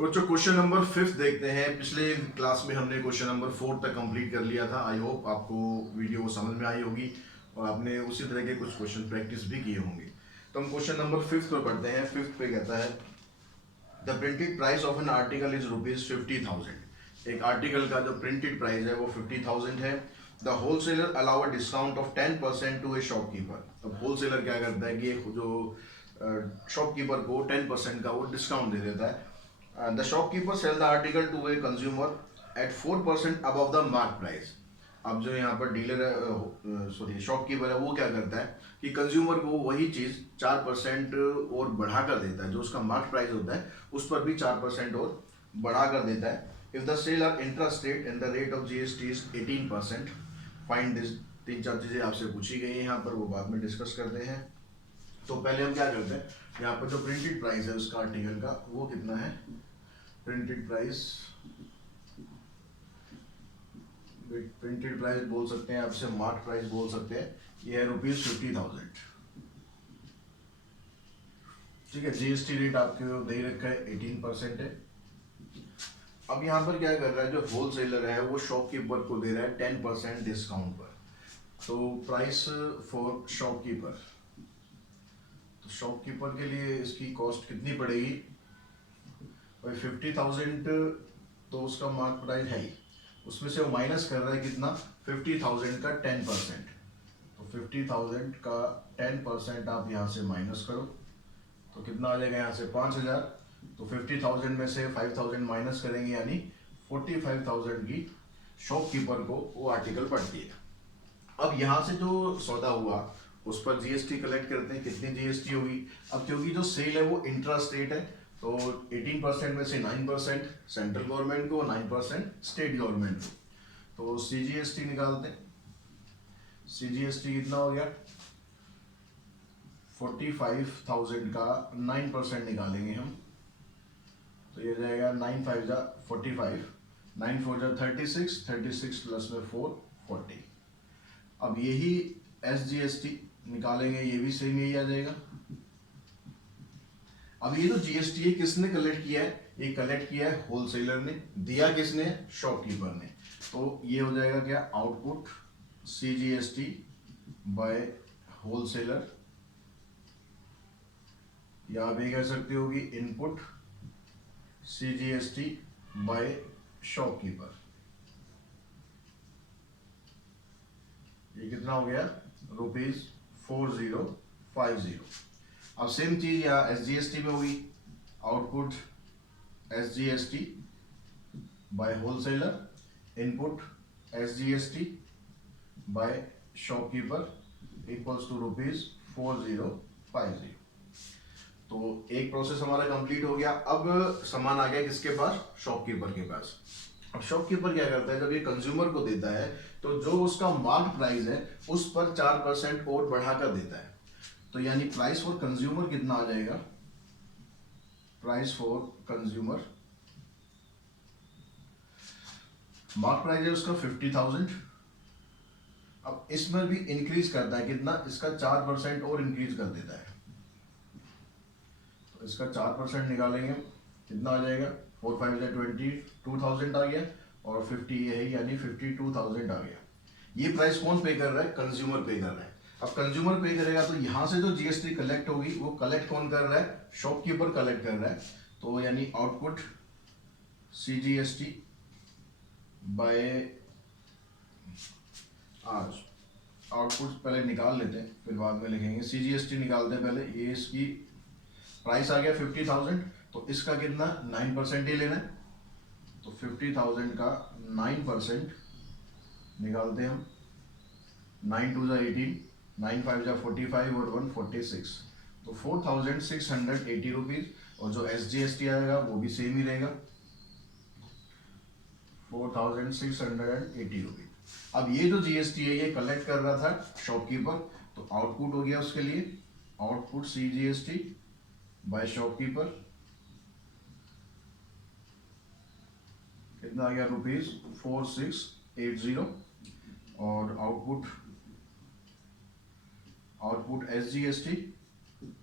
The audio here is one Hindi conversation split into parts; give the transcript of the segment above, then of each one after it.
तो बच्चों क्वेश्चन नंबर 5 देखते हैं। पिछले क्लास में हमने क्वेश्चन नंबर 4 तक कंप्लीट कर लिया था। आई होप आपको वीडियो समझ में आई होगी और आपने उसी तरह के कुछ क्वेश्चन प्रैक्टिस भी किए होंगे। तो हम क्वेश्चन नंबर 5 पर पढ़ते हैं। 5 पे कहता है the printed price of an article is ₹50,000। एक आर्टिकल का जो प्रिंटेड प्राइस है वो 50,000 है। The wholesaler allow a discount of 10% to a shopkeeper. अब होलसेलर क्या करता है कि जो शॉपकीपर को 10% का वो डिस्काउंट दे देता है। The shopkeeper sell the article to a consumer at 4% above the mark price। अब जो यहाँ पर डीलर है, सॉरी शॉपकीपर है, वो क्या करता है कि कंज्यूमर को वही चीज 4% और बढ़ा कर देता है। जो उसका मार्क प्राइस होता है उस पर भी 4% और बढ़ा कर देता है। If the sale are intrastate and the rate of GST is 18%, find this. तीन चार चीजें आपसे पूछी गई हैं यहाँ पर, वो बाद में डिस्कस करते हैं। तो पहले हम क्या करते हैं, यहाँ पर जो प्रिंटेड प्राइस है उसका आर्टिकल का वो कितना है। प्रिंटेड प्राइस बोल सकते हैं, आपसे मार्क प्राइस बोल सकते हैं। ये है ₹50,000। ठीक है, जीएसटी रेट आपके दे रखा है 18% है। अब यहाँ पर क्या कर रहा है, जो होलसेलर है वो शॉपकीपर को दे रहा है 10% डिस्काउंट पर। तो प्राइस फॉर शॉपकीपर, तो शॉपकीपर के लिए इसकी कॉस्ट कितनी पड़ेगी भाई। 50,000 तो उसका मार्क प्राइस है ही, उसमें से वो माइनस कर रहा है कितना, 50,000 का 10%। तो 50,000 का 10% आप यहाँ से माइनस करो तो कितना आ जाएगा, यहाँ से 5,000। तो 50,000 में से 5,000 माइनस करेंगे यानी 45,000 की शॉपकीपर को वो आर्टिकल पड़ती है। अब यहाँ से जो सौदा हुआ उस पर जीएसटी कलेक्ट करते हैं, कितनी जीएसटी होगी। अब क्योंकि जो सेल है वो इंट्रा स्टेट है तो 18% में से 9% सेंट्रल गवर्नमेंट को, 9% स्टेट गवर्नमेंट को। तो सीजीएसटी निकालते हैं। सीजीएसटी कितना हो गया, 45,000 का 9% निकालेंगे हम तो ये जाएगा 9 5 जा 45, 9 4 जा 36, 36 प्लस में 4 40। अब यही एसजीएसटी निकालेंगे, ये भी सेम यही आ जाएगा। अब ये जो जीएसटी है किसने कलेक्ट किया है, ये कलेक्ट किया है होलसेलर ने, दिया किसने, शॉपकीपर ने। तो ये हो जाएगा क्या, आउटपुट सीजीएसटी बाय होलसेलर, या आप ये कह सकते हो कि इनपुट सीजीएसटी बाय शॉपकीपर। ये कितना हो गया, ₹4050। अब सेम चीज यहाँ एसजीएसटी में होगी, output SGST by wholesaler, input SGST by shopkeeper equals to ₹4050। तो एक प्रोसेस हमारा कंप्लीट हो गया। अब सामान आ गया किसके पास, शॉपकीपर के पास। अब शॉपकीपर क्या करता है, जब ये कंज्यूमर को देता है तो जो उसका मार्क प्राइस है उस पर 4% और बढ़ाकर देता है। तो यानी प्राइस फॉर कंज्यूमर कितना आ जाएगा, price for consumer, mark price है उसका 50,000। अब इसमें भी इंक्रीज करता है कितना, इसका 4% और इंक्रीज कर देता है। तो इसका 4% निकालेंगे कितना आ जाएगा, 4 5 20, 2,000 आ गया और 50 ये है यानी 52,000 आ गया। ये प्राइस कौन पे कर रहा है, कंज्यूमर पे कर रहा है। अब कंज्यूमर पे करेगा तो यहां से जो जीएसटी कलेक्ट होगी वो कलेक्ट कौन कर रहा है, शॉपकीपर कलेक्ट कर रहा है। तो यानी आउटपुट सीजीएसटी बाय, आज आउटपुट पहले निकाल लेते हैं फिर बाद में लिखेंगे। सीजीएसटी निकालते हैं पहले, ये इसकी प्राइस आ गया 50,000 तो इसका कितना 9% ही लेना है। तो 50,000 का 9% निकालते हैं हम, 9 2 जा 18, 9 5 जा 45 और 1 46। तो 4,680 रुपीज। और जो एसजीएसटी आएगा वो भी सेम ही रहेगा, 4,680 रुपीज। अब ये जो जीएसटी है ये कलेक्ट कर रहा था शॉपकीपर, तो आउटपुट हो गया उसके लिए, आउटपुट सीजीएसटी बाय शॉपकीपर कितना आ गया, ₹4680। और आउटपुट एसजीएसटी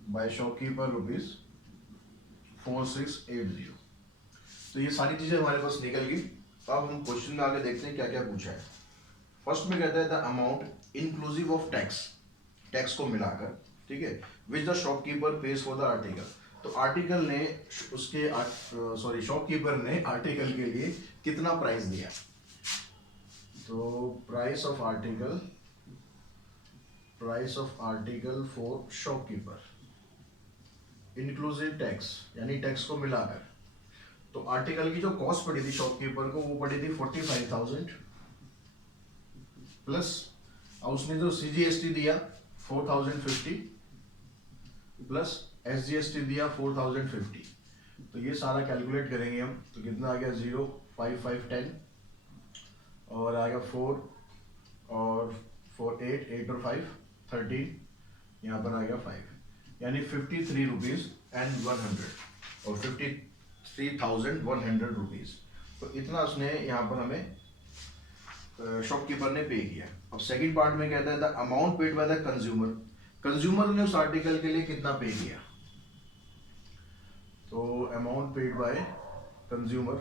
बाय शॉपकीपर ₹4680। तो ये सारी चीजें हमारे पास निकल गई। अब हम क्वेश्चन में आगे देखते हैं क्या क्या पूछा है। फर्स्ट में कहता है the amount inclusive of tax, tax को मिलाकर, ठीक है, which the shopkeeper page for the article. तो आर्टिकल ने उसके सॉरी शॉपकीपर ने आर्टिकल के लिए कितना प्राइस दिया। तो price of article for shopkeeper inclusive tax, यानी टैक्स को मिलाकर। तो आर्टिकल की जो कॉस्ट पड़ी थी शॉपकीपर को वो पड़ी थी 45,000 प्लस, और उसने जो CGST दिया 4050 प्लस SGST दिया 4050। तो ये सारा कैलकुलेट करेंगे हम, तो कितना आ गया 0 5 5 10 और आ गया 4 और 4 8 और 5 13, यहाँ पर आ गया 5, यानी 53 रुपीज एंड 100 और 53,100 रुपीज। तो इतना उसने यहाँ पर हमें शॉपकीपर ने पे किया। अब सेकंड पार्ट में कहता है the amount paid by the consumer, consumer ने उस आर्टिकल के लिए कितना पे किया। तो amount paid by consumer,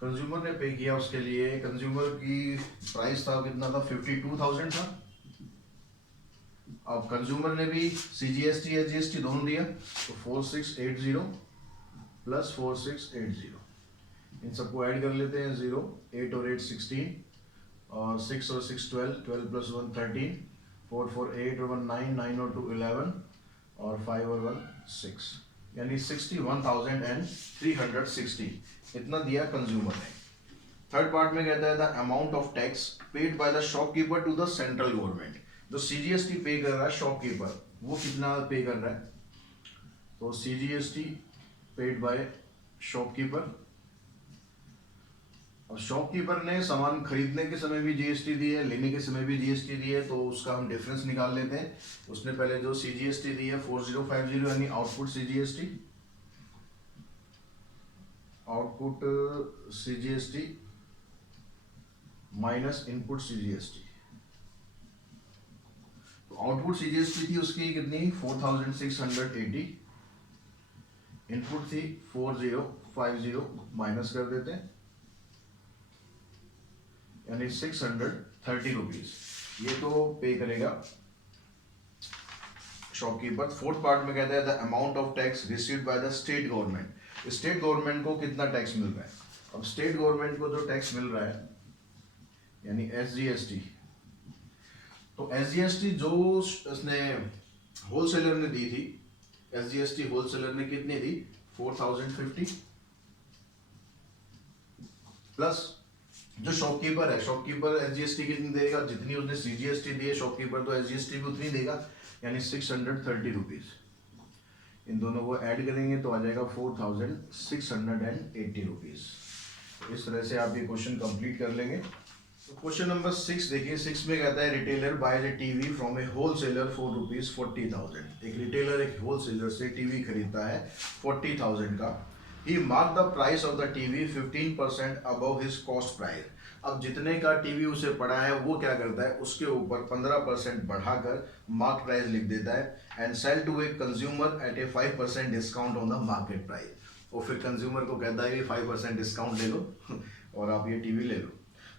consumer ने पे किया उसके लिए, कंज्यूमर की प्राइस था कितना था 52,000 था। अब कंज्यूमर ने भी CGST SGST दोनों दिया, तो 4680 प्लस 4680, इन सबको ऐड कर लेते हैं। 0 8 और 8 16 और 6 और 6 12, 12 प्लस 1 13, 4 4 8 और 1 9, 9 और 2 11 और 5 और 1 6, यानी 61,360 इतना दिया कंज्यूमर ने। थर्ड पार्ट में कहता है the amount of tax paid by the shopkeeper to the central government. जो CGST पे कर रहा है शॉपकीपर, वो कितना पे कर रहा है। तो CGST पेड बाय शॉपकीपर, और शॉपकीपर ने सामान खरीदने के समय भी GST दी है, लेने के समय भी GST दी है, तो उसका हम डिफरेंस निकाल लेते हैं। उसने पहले जो CGST दी है 4050, यानी output CGST minus input CGST। तो आउटपुट CGST थी उसकी कितनी 4680, इनपुट थी 4050, माइनस कर देते हैं, यानी 630 रुपीज ये तो पे करेगा शॉपकीपर। फोर्थ पार्ट में कहता है the amount of tax received by the state government, state government को कितना टैक्स मिल रहा है। अब स्टेट गवर्नमेंट को जो टैक्स मिल रहा है यानी SGST, तो SGST जो उसने होलसेलर ने दी थी, SGST होलसेलर ने कितनी दी 4050 प्लस जो शॉपकीपर है, शॉपकीपर SGST कितनी देगा, जितनी उसने CGST दी है शॉपकीपर तो SGST भी उतनी देगा, यानी 630 रुपीज। इन दोनों को ऐड करेंगे तो आ जाएगा 4680 रुपीज। इस तरह से आप ये क्वेश्चन कंप्लीट कर लेंगे। तो क्वेश्चन नंबर 6 देखिए, 6 में कहता है retailer boys A TV from a wholesaler for rupees 40,000। एक रिटेलर एक होलसेलर से टीवी खरीदता है 40,000 का। He marked the price of the TV 15% above his cost price. अब जितने का टीवी उसे पड़ा है वो क्या करता है, उसके ऊपर 15% बढ़ाकर मार्क प्राइस लिख देता है and sell to a consumer at a 5% discount on the market price. और फिर कंज्यूमर को कहता है कि 5% डिस्काउंट ले लो और आप ये टीवी ले लो।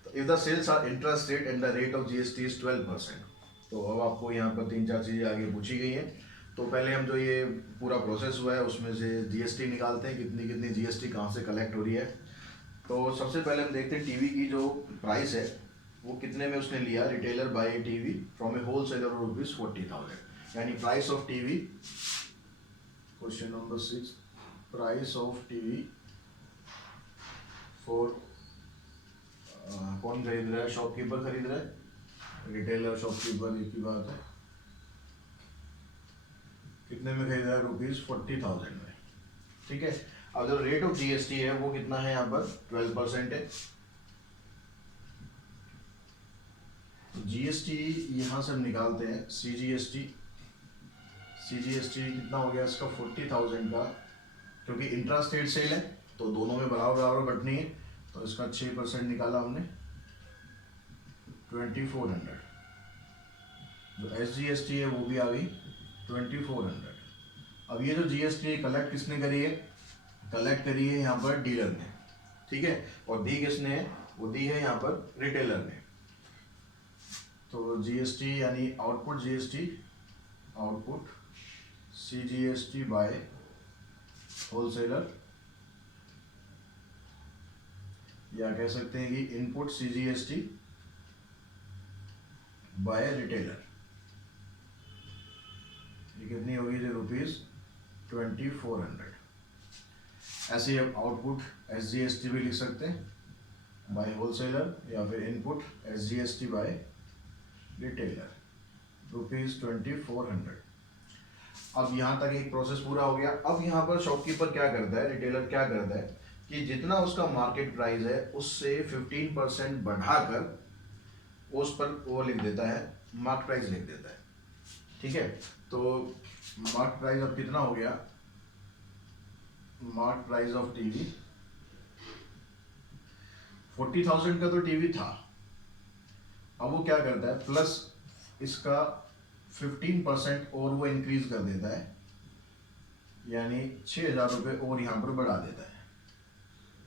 तो if the sales are interest rate and the rate of GST is 12%। तो अब आपको यहाँ पर 3-4 चीज़ें आगे पूछी गई हैं। तो पहले हम जो ये पूरा प्रोसेस हुआ है उसमें से GST निकालते हैं, कितनी कितनी GST कहाँ से कलेक्ट हो रही है। तो सबसे पहले हम देखते हैं टीवी की जो प्राइस है वो कितने में उसने लिया। Retailer buy a TV from a wholesaler rupees 40,000, यानी price of TV, question number 6, price of TV for कौन खरीद रहा है, शॉपकीपर खरीद रहा है, रिटेलर शॉपकीपर एक ही बात है। कितने में खरीद रहा है, रुपीज 40,000 में, ठीक है। अब जो रेट ऑफ GST है वो कितना है, यहाँ पर 12% है। GST यहाँ से हम निकालते हैं, CGST कितना हो गया इसका 40,000 का, क्योंकि इंट्रा स्टेट सेल है तो दोनों में बराबर बराबर बटनी है, तो इसका 6% निकाला हमने 2400। जो SGST है वो भी आ गई 2400, अब ये जो जीएसटी कलेक्ट किसने करी है, कलेक्ट करी है यहाँ पर डीलर ने, ठीक है, और दी किसने है, वो दी है यहाँ पर रिटेलर ने। तो जीएसटी यानी output GST, output CGST by wholesaler, या कह सकते हैं कि इनपुट सीजीएसटी बाय रिटेलर। ये कितनी होगी, ₹2400। ऐसे ही अब आउटपुट एसजीएसटी भी लिख सकते हैं बाय होलसेलर, या फिर इनपुट एसजीएसटी बाय रिटेलर, ₹2400। अब यहाँ तक एक प्रोसेस पूरा हो गया। अब यहाँ पर शॉपकीपर क्या करता है, रिटेलर क्या करता है कि जितना उसका मार्केट प्राइस है उससे 15% बढ़ाकर उस पर वो लिख देता है, मार्क प्राइस लिख देता है, ठीक है। तो मार्क प्राइस अब कितना हो गया, मार्क प्राइस ऑफ टीवी 40,000 का तो टीवी था। अब वो क्या करता है, प्लस इसका 15% और वो इंक्रीज कर देता है, यानी 6,000 रुपये और यहाँ पर बढ़ा देता है।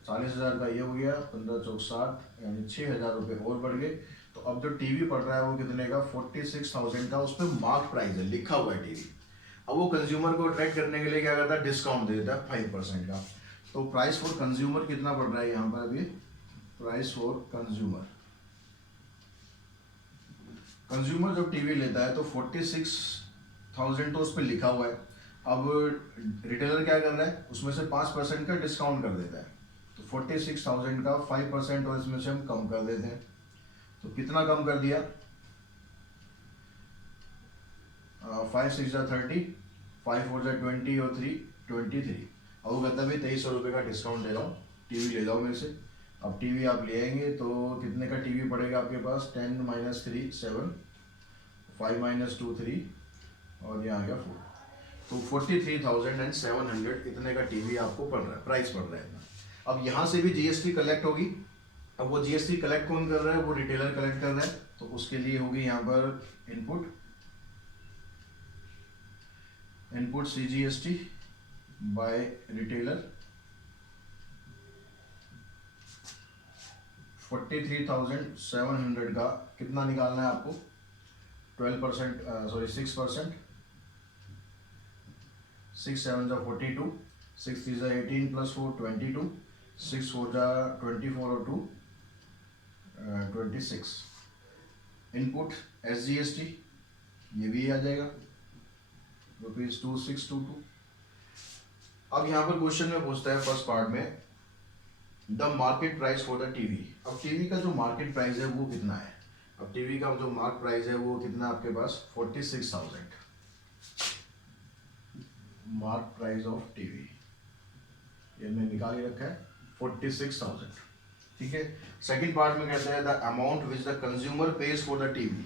40,000 का ये हो गया, 15 चौक 60, यानी 6,000 रुपये और बढ़ गए। तो अब जो टीवी पड़ रहा है वो कितने का, 46,000 का, उस पर मार्क प्राइस है, लिखा हुआ है टीवी। अब वो कंज्यूमर को अट्रैक्ट करने के लिए क्या करता है, डिस्काउंट दे देता है 5% का। तो प्राइस फॉर कंज्यूमर कितना पड़ रहा है यहाँ पर अभी, प्राइस फॉर कंज्यूमर, कंज्यूमर जब टीवी लेता है तो 46,000 तो उस पर लिखा हुआ है। अब रिटेलर क्या कर रहा है, उसमें से 5% का डिस्काउंट कर देता है। तो 46,000 का 5% और इसमें से हम कम कर देते हैं। तो कितना कम कर दिया, 5 6 30, 5 4 20 और 3 23। अब वो कहता है भाई 2300 रुपये का डिस्काउंट दे रहा हूँ, टीवी ले जाओ मेरे से। अब टीवी आप ले आएंगे तो कितने का टीवी पड़ेगा आपके पास, 10 - 3 7, 5 - 2 3, और यहाँ आ गया 4। तो 43,700 इतने का टीवी आपको पड़ रहा है, प्राइस पड़ रहा है इतना। अब यहाँ से भी जीएसटी कलेक्ट होगी। अब वो जीएसटी कलेक्ट कौन कर रहा है, वो रिटेलर कलेक्ट कर रहा है। तो उसके लिए होगी यहाँ पर इनपुट सीजीएसटी बाय रिटेलर, 43,700 का कितना निकालना है आपको, 12%, सॉरी 6%, 6 7 42, 6 3 18 + 4 22, 6 4 24 और 2 26। इनपुट एसजीएसटी ये भी आ जाएगा, ₹2622। अब यहाँ पर क्वेश्चन में पूछता है फर्स्ट पार्ट में, the market price for the TV. अब टीवी का जो मार्केट प्राइस है वो कितना है, अब टीवी का जो मार्क प्राइस है वो कितना आपके पास, 46,000 मार्क प्राइस ऑफ टीवी, ये मैंने निकाल के रखा है 46,000, ठीक है। सेकंड पार्ट में कहता है the amount which the consumer pays for the TV,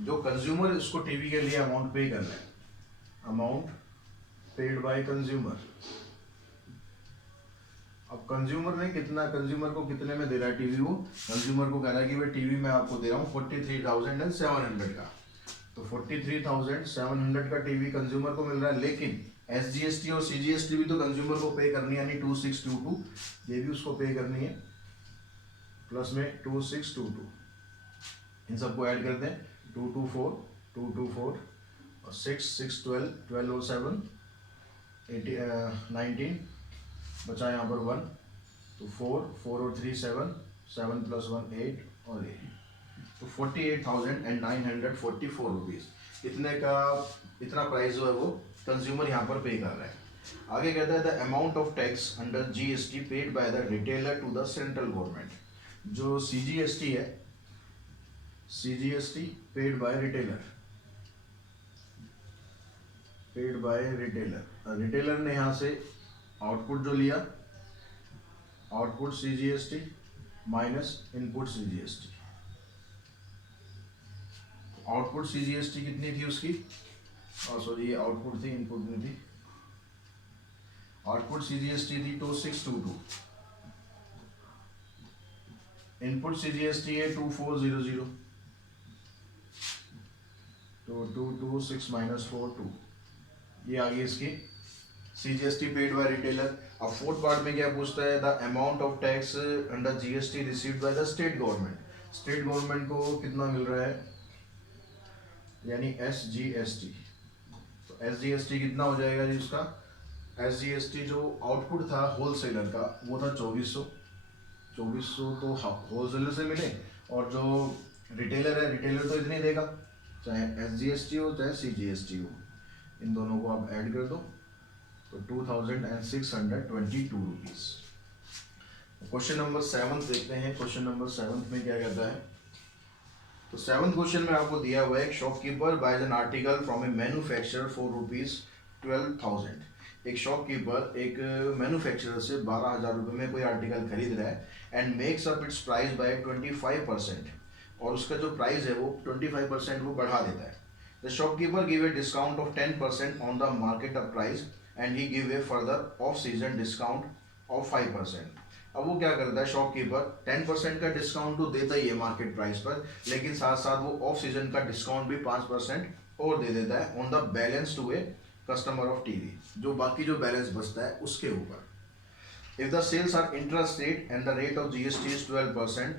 जो कंज्यूमर इसको टीवी के लिए अमाउंट पे कर रहा है, अमाउंट पेड बाय कंज्यूमर। अब कंज्यूमर ने कितना, कंज्यूमर को कितने में दे रहा है टीवी, वो कंज्यूमर को कह रहा है कि भाई टीवी मैं आपको दे रहा हूँ 43,700 का। तो 43,700 का टीवी कंज्यूमर को मिल रहा है, लेकिन एसजीएसटी और सीजीएसटी भी तो कंज्यूमर को पे करनी है, यानी 2622 ये भी उसको पे करनी है, प्लस में 2622, इन सबको ऐड करते हैं, 224 और 6 6 12 12 और 7 19, बचा यहाँ पर 1, तो 4 और 3 7 7 + 1 8 और 8, तो 48,944 रुपीज़ इतना प्राइस जो है वो कंज्यूमर यहाँ पर पे कर रहा है। आगे कहता है the amount of tax under GST paid by the retailer to the central government. जो सीजीएसटी है, CGST paid by retailer, retailer ने यहाँ से आउटपुट जो लिया, output CGST minus input CGST. Output CGST कितनी थी उसकी, सॉरी ये आउटपुट थी, इनपुट में थी। आउटपुट सीजीएसटी थी 2622, इनपुट सीजीएसटी है 2400, तो 226 - 4 2, ये आ गई इसकी CGST पेड बाय रिटेलर। अब फोर्थ पार्ट में क्या पूछता है, the amount of tax under GST received by the state government. State government को कितना मिल रहा है, यानी SGST। तो SGST कितना हो जाएगा जी उसका, SGST जो आउटपुट था होलसेलर का वो था 2400 तो होलसेलर से मिले, और जो रिटेलर है रिटेलर तो इतने देगा, चाहे SGST हो चाहे CGST हो, इन दोनों को आप ऐड कर दो तो 2622 रुपीज। क्वेश्चन नंबर 7 देखते हैं। क्वेश्चन नंबर 7 में क्या कहता है, तो 7th क्वेश्चन में आपको दिया हुआ है, एक shopkeeper buys an article from a manufacturer for ₹12,000। एक शॉपकीपर एक मैन्युफैक्चरर से 12,000 रुपये में कोई आर्टिकल खरीद रहा है and makes up it's price by 25%, और उसका जो प्राइस है वो 25% वो बढ़ा देता है। The shopkeeper give a discount of 10% on the market up price and he give a further off season discount of 5%। अब वो क्या करता है, शॉपकीपर 10% का डिस्काउंट तो देता ही है मार्केट प्राइस पर, लेकिन साथ साथ वो ऑफ सीजन का डिस्काउंट भी 5% और दे देता है on the balance to a customer of TV, जो बाकी जो बैलेंस बचता है उसके ऊपर। If the sales are intrastate and the rate of GST is 12%,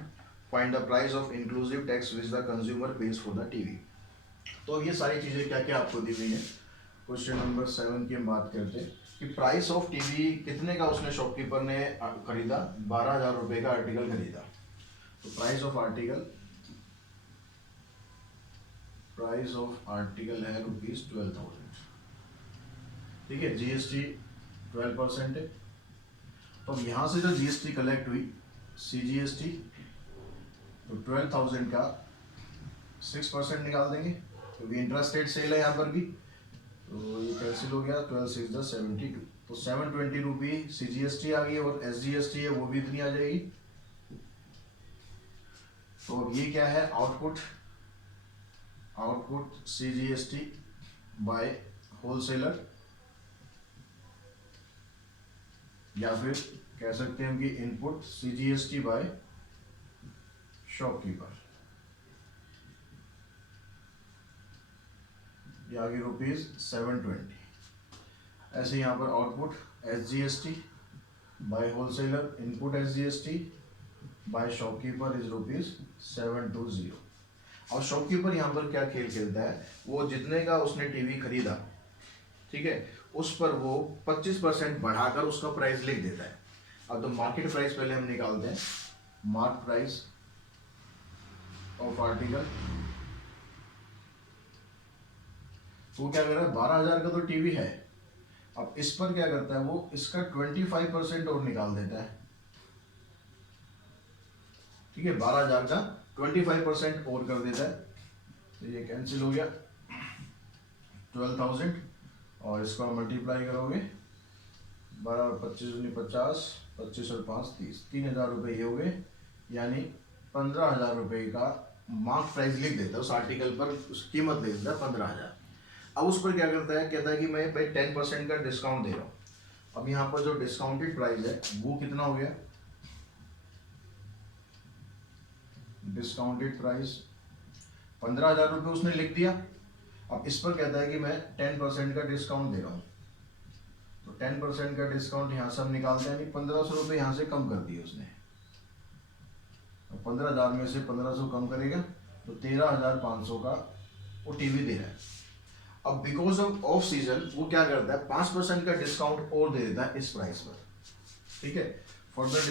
find the price of inclusive tax which the consumer pays for the TV. तो ये सारी चीजें क्या क्या आपको दी हुई है। क्वेश्चन नंबर 7 की हम बात करते हैं कि प्राइस ऑफ टीवी कितने का उसने शॉपकीपर ने खरीदा, 12,000 रुपये का आर्टिकल खरीदा। तो प्राइस ऑफ आर्टिकल है ₹12,000, ठीक है। GST 12% है, तो अब यहाँ से जो GST कलेक्ट हुई CGST, तो 12,000 का 6% निकाल देंगे, क्योंकि इंट्रास्टेट सेल है यहाँ पर भी, तो ये कैंसिल हो गया, 12 6 72, तो 720 रुपी CGST आ गई, और SGST है वो भी इतनी आ जाएगी। तो अब ये क्या है, आउटपुट CGST बाय होलसेलर, या फिर कह सकते हैं कि इनपुट CGST बाय शॉपकीपर, ये आ गई ₹720। ऐसे यहाँ पर output SGST by wholesaler, input SGST by shopkeeper is ₹720। और शॉपकीपर यहाँ पर क्या खेल खेलता है, वो जितने का उसने टीवी खरीदा, ठीक है, उस पर वो 25% बढ़ाकर उसका प्राइस लिख देता है। अब तो मार्केट प्राइस पहले हम निकालते हैं, मार्क प्राइस ऑफ आर्टिकल। वो क्या कर रहा है, 12,000 का तो टीवी है, अब इस पर क्या करता है, वो इसका 25% और निकाल देता है, ठीक है, 12,000 का 25% और कर देता है, तो ये कैंसिल हो गया 12,000, और इसको मल्टीप्लाई करोगे 12 और 25 50, 25 और 5 30, 3,000 रुपये ये हो गए, यानी 15,000 रुपये का मार्क प्राइस लिख देता है उस आर्टिकल पर, उस कीमत लिख देता है 15,000। अब उस पर क्या करता है, कहता है कि मैं भाई 10% का डिस्काउंट दे रहा हूँ। अब यहाँ पर जो डिस्काउंटेड प्राइस है वो कितना हो गया, डिस्काउंटेड प्राइस 15,000 रुपये उसने लिख दिया। अब इस पर कहता है कि मैं 10% का डिस्काउंट दे रहा हूँ, तो 10% का डिस्काउंट यहाँ से हम निकालते हैं, 1,500 रुपये यहाँ से कम कर दिए उसने। 15,000 में से 1,500 कम करेगा तो 13,500 का वो टीवी दे रहा है। अब बिकॉज ऑफ सीजन वो क्या करता है, 5% का डिस्काउंट और दे देता है इस प्राइस पर, ठीक है, फर्दर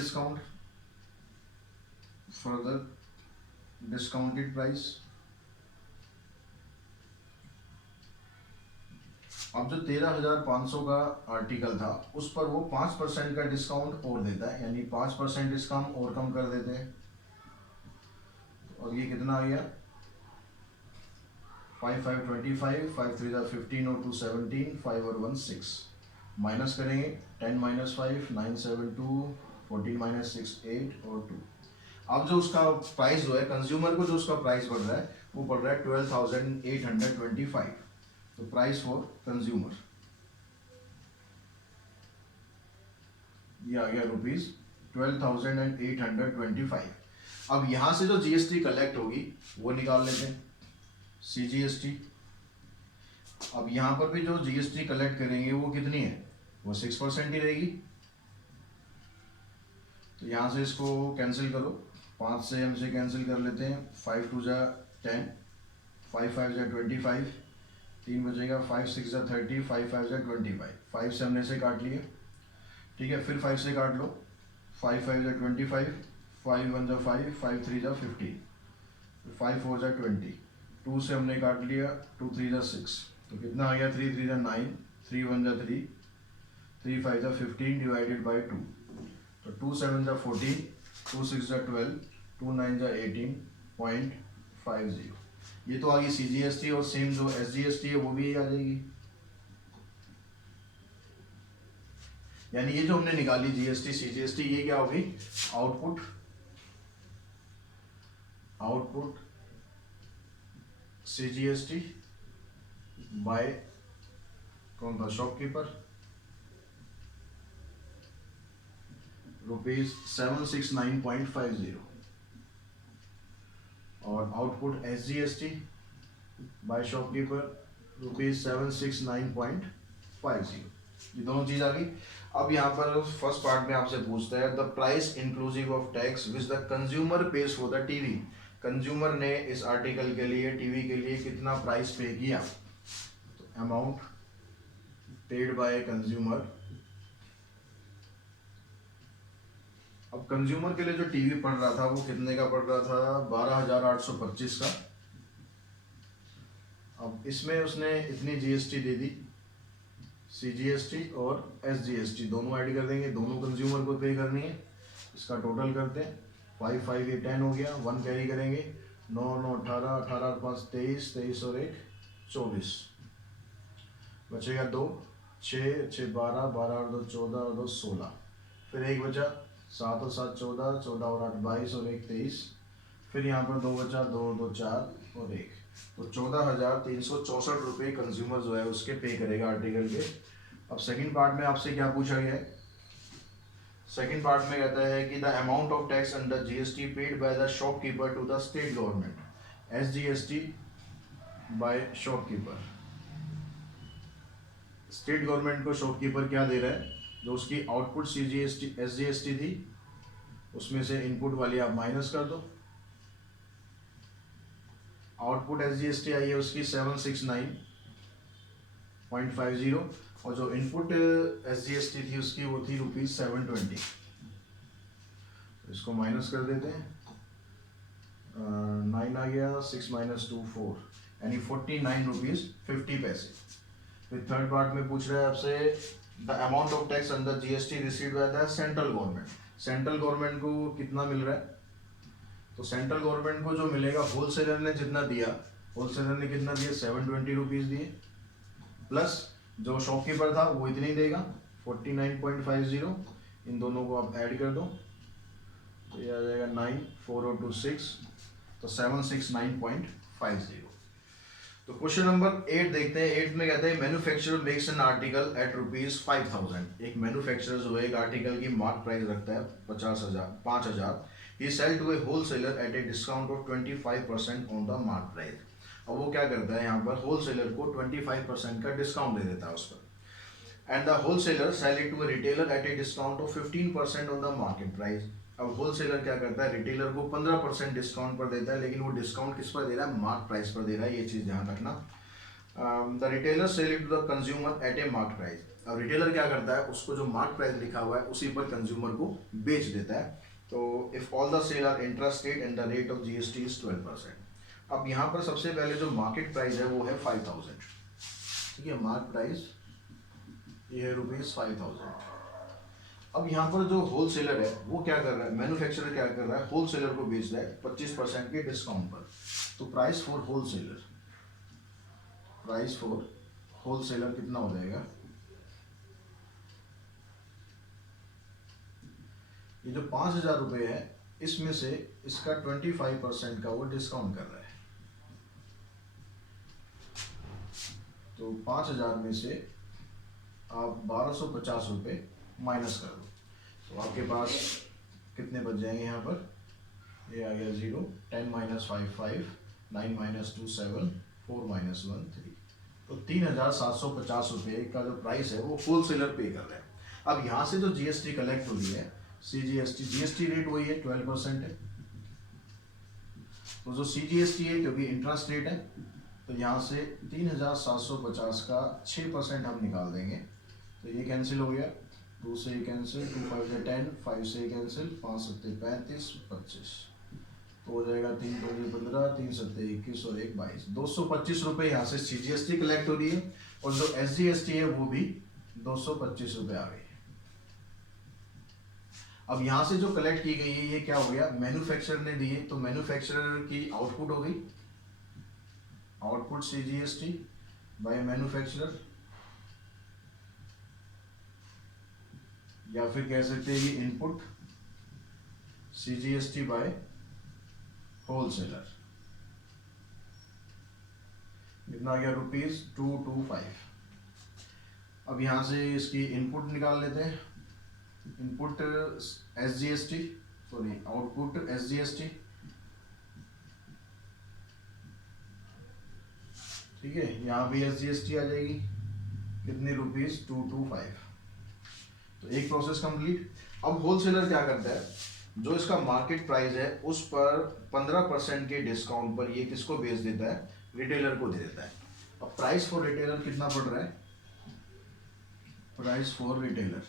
डिस्काउंटेड प्राइस। अब जो 13,500 का आर्टिकल था उस पर वो 5% का डिस्काउंट और देता है, यानी 5% डिस्काउंट और कम कर देते हैं, और ये कितना आ गया 5 5 25, 5 3 15 और 2 17, 5 और 1 6, माइनस करेंगे 10 - 5 9 7 2, 14 - 6 8 और 2। अब जो उसका प्राइस जो है, कंज्यूमर को जो उसका प्राइस बढ़ रहा है वो बढ़ रहा है 12,825, तो प्राइस फॉर कंज्यूमर ये आ गया ₹12,825। अब यहां से जो GST कलेक्ट होगी वो निकाल लेते हैं, CGST। अब यहाँ पर भी जो GST कलेक्ट करेंगे वो कितनी है, वो 6% ही रहेगी। तो यहाँ से इसको कैंसिल करो, 5 से हम इसे कैंसिल कर लेते हैं, 5 2 जा 10, 5 5 जा 25, 3 बचेगा, 5 6 जा 30, 5 5 जा 25, 5 से हमने इसे काट लिया, ठीक है। फिर 5 से काट लो, 5 5 जा 25, 5 1 जा 5, 5 3 जा 15, 5 4 जा 20, 2 से हमने काट लिया, 2 3 जा 6, तो कितना आ गया, 3 3 जा 9, 3 1 जा 3, 3 5 जा 15 डिवाइडेड बाई 2, तो 2 7 जा 14, 2 6 जा 12, 2 9 जा 18.50। ये तो आ गई CGST, और सेम जो SGST है वो भी आ जाएगी। यानी ये जो हमने निकाली GST CGST, ये क्या होगी, आउटपुट CGST बाय कौन था, शॉपकीपर, ₹769.50, और आउटपुट SGST बाय शॉपकीपर ₹769.50। ये दोनों चीज आ गई। अब यहाँ पर फर्स्ट पार्ट में आपसे पूछता है the price inclusive of tax which the consumer pays for the TV. Consumer ने इस आर्टिकल के लिए, टीवी के लिए कितना प्राइस पे किया, तो अमाउंट पेड बाय कंज्यूमर। अब कंज्यूमर के लिए जो टीवी पड़ रहा था वो कितने का पड़ रहा था, 12,825 का। अब इसमें उसने इतनी GST दे दी, CGST और SGST दोनों ऐड कर देंगे, दोनों कंज्यूमर को पे करनी है। इसका टोटल करते हैं, 5 5 ये 10 हो गया, 1 कैरी करेंगे, 9 9 18, 18 और 5 23, 23 और 1 24, बचेगा 2 6 6 12, 12 और 2 14 और 2 16, फिर 1 बचा, 7 और 7 14, 14 और 8 22 और 1 23, फिर यहाँ पर 2 बचा, 2 और 2 4 और 1, तो 14,364 रुपये कंज्यूमर जो है उसके पे करेगा आर्टिकल के। अब सेकंड पार्ट में आपसे क्या पूछा गया है, सेकंड पार्ट में कहता है कि the amount of tax under GST paid by the shopkeeper to the state government, SGST by shopkeeper. State government को शॉपकीपर क्या दे रहा है, जो उसकी आउटपुट CGST SGST थी उसमें से इनपुट वाली आप माइनस कर दो, आउटपुट SGST आई है उसकी 769.50, और जो इनपुट SGST थी उसकी वो थी ₹720। इसको माइनस कर देते हैं, 9 आ गया, 6 - 2 4, यानी ₹49.50। फिर थर्ड पार्ट में पूछ रहा है आपसे the amount of tax under GST received by the central government. Central government को कितना मिल रहा है, तो सेंट्रल गवर्नमेंट को जो मिलेगा, होलसेलर ने जितना दिया, होलसेलर ने कितना दिया, ₹720 दिए, प्लस जो शॉपकीपर था वो इतने ही देगा, 49.50। इन दोनों को आप ऐड कर दो तो ये आ जाएगा 9 4 और 2 6, तो 769.50। तो क्वेश्चन नंबर 8 देखते हैं। 8 में कहते हैं manufacturer makes an article at ₹5,000। एक मैन्युफैक्चरर जो है एक आर्टिकल की मार्क प्राइस रखता है 5,000। He sell to a wholesaler at a discount of 25% on the mark price. अब वो क्या करता है, यहाँ पर होलसेलर को 25% का डिस्काउंट दे देता है उस पर, and the wholesaler sell it to a retailer at a discount of 15% on the market price. अब होलसेलर क्या करता है, रिटेलर को 15% डिस्काउंट पर देता है, लेकिन वो डिस्काउंट किस पर दे रहा है, मार्क प्राइस पर दे रहा है, ये चीज़ ध्यान रखना। The retailer sell it to the consumer at a mark price. अब रिटेलर क्या करता है, उसको जो मार्क प्राइस लिखा हुआ है उसी पर कंज्यूमर को बेच देता है। तो if all the sale are intrastate and the rate of GST is 12%। अब यहाँ पर सबसे पहले जो मार्केट प्राइस है वो है 5,000, ठीक है, मार्क प्राइस ये है ₹5,000। अब यहाँ पर जो होलसेलर है वो क्या कर रहा है, मैन्युफैक्चरर क्या कर रहा है, होलसेलर को बेच रहा है 25% के डिस्काउंट पर। तो प्राइस फॉर होलसेलर कितना हो जाएगा, ये जो 5,000 रुपये है इसमें से इसका 25% का वो डिस्काउंट कर रहा है। तो 5,000 में से आप 1,250 रुपये माइनस कर दो, तो आपके पास कितने बच जाएंगे, यहाँ पर ये आ गया 0, 10 - 5 5, 9 - 2 7, 4 - 1 3, तो 3,750 रुपये का जो प्राइस है वो होल सेलर पे कर रहे हैं। अब यहाँ से जो जीएसटी कलेक्ट हो रही है, जीएसटी रेट वही है 12% है। तो जो सीजीएसटी है क्योंकि इंटरेस्ट रेट है, तो यहाँ से 3,750 का 6% हम निकाल देंगे। तो ये कैंसिल हो गया, 2 से कैंसिल, 2 5 से 10, 5 से कैंसिल, 5 7 35, 25, तो हो जाएगा 3 2 15, 3 7 21 और 1 22, 225 रुपये यहाँ से सीजीएसटी कलेक्ट हो रही है, और जो एसजीएसटी है वो भी 225 रुपये आ गई है। अब यहाँ से जो कलेक्ट की गई है ये क्या हो गया, मैन्युफैक्चरर ने दिए, तो मैन्युफैक्चरर की आउटपुट हो गई, आउटपुट सीजीएसटी बाय मैन्युफैक्चरर, या फिर कह सकते हैं कि इनपुट सीजीएसटी बाय होलसेलर। कितना आ गया, ₹225। अब यहां से इसकी इनपुट निकाल लेते हैं, input SGST, sorry output SGST, ठीक है, यहाँ भी एसजीएसटी आ जाएगी, कितने ₹225। तो एक प्रोसेस कंप्लीट। अब होलसेलर क्या करता है, जो इसका मार्केट प्राइस है उस पर 15% के डिस्काउंट पर ये किसको बेच देता है, रिटेलर को दे देता है। अब प्राइस फॉर रिटेलर कितना पड़ रहा है, प्राइस फॉर रिटेलर,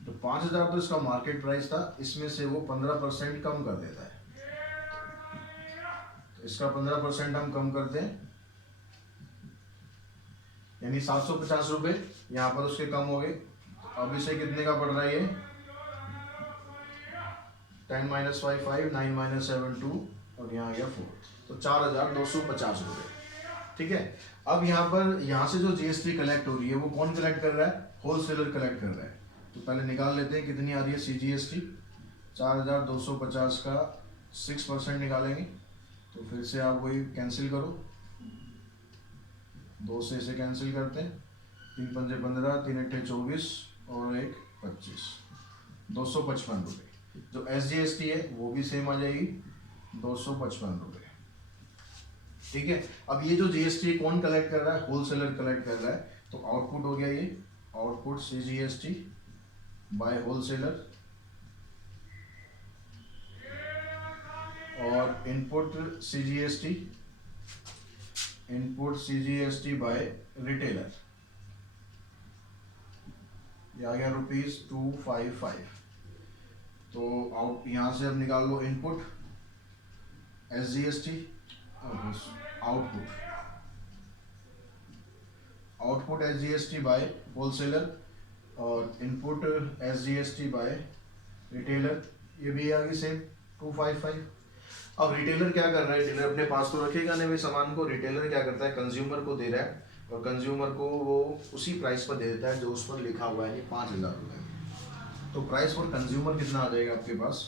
तो 5,000 तो इसका मार्केट प्राइस था, इसमें से वो 15% कम कर देता है। तो इसका 15% हम कम करते हैं, यानी 750 रुपये यहाँ पर उसके कम हो गए। अब इसे कितने का पड़ रहा है ये, 10 - 5 5, 9 - 7 2, और यहाँ गया 4, तो 4,250 रुपये, ठीक है। अब यहाँ पर यहाँ से जो जीएसटी कलेक्ट हो रही है वो कौन कलेक्ट कर रहा है, होलसेलर कलेक्ट कर रहा है। तो पहले निकाल लेते हैं कितनी आ रही है सीजीएसटी, 4,250 का 6% निकालेंगे, तो फिर से आप वही कैंसिल करो, 2 से इसे कैंसिल करते हैं, 3 5 15, 3 8 24 और 1 25, 255 रुपये। जो एसजीएसटी है वो भी सेम आ जाएगी, 255 रुपये, ठीक है। अब ये जो जीएसटी कौन कलेक्ट कर रहा है, होलसेलर कलेक्ट कर रहा है। तो आउटपुट हो गया ये, आउटपुट सीजीएसटी बाय होलसेलर, और input CGST, input CGST by retailer, ये आ गया ₹255। तो आउट यहाँ से अब निकाल लो input SGST, output, output SGST by wholesaler, और इनपुट एसजीएसटी बाय रिटेलर, ये भी आ गई सेम 255। अब रिटेलर क्या कर रहा है, रिटेलर अपने पास तो रखेगा नहीं भाई सामान को, रिटेलर क्या करता है, कंज्यूमर को दे रहा है, और कंज्यूमर को वो उसी प्राइस पर दे देता है जो उस पर लिखा हुआ है, ये 5,000 रुपये। तो प्राइस फॉर कंज्यूमर कितना आ जाएगा आपके पास,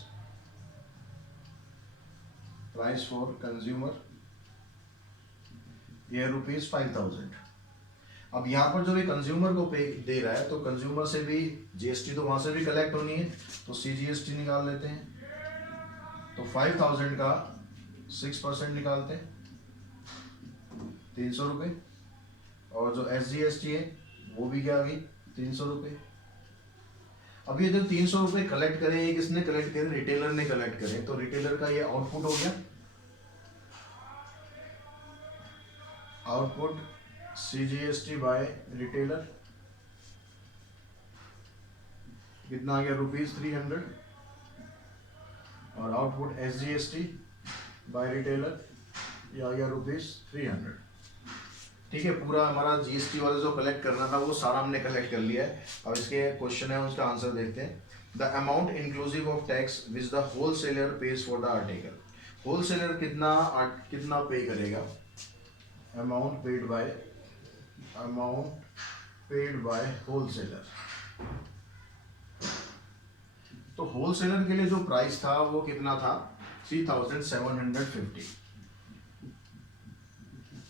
प्राइस फॉर कंज्यूमर ये ₹5,000। अब यहाँ पर जो भी कंज्यूमर को पे दे रहा है, तो कंज्यूमर से भी जीएसटी तो वहां से भी कलेक्ट होनी है, तो सीजीएसटी निकाल लेते हैं। तो 5,000 का 6% निकालते हैं, 300 रुपये, और जो एसजीएसटी है वो भी क्या आ गई, 300 रुपये। अब ये जो 300 रुपये कलेक्ट करें, ये किसने कलेक्ट करे, रिटेलर ने कलेक्ट करे, तो रिटेलर का ये आउटपुट हो गया, आउटपुट सीजीएसटी बाय रिटेलर, कितना आ गया, ₹300, और आउटपुट एसजीएसटी बाय रिटेलर, ये आ गया ₹300, ठीक है। पूरा हमारा जीएसटी वाला जो कलेक्ट करना था वो सारा हमने कलेक्ट कर लिया है। अब इसके क्वेश्चन है उसका आंसर देखते हैं। The amount inclusive of tax which the wholesaler page for the article, wholesaler कितना पे करेगा, अमाउंट पेड बाय होलसेलर। तो होलसेलर के लिए जो प्राइस था वो कितना था, 3,750।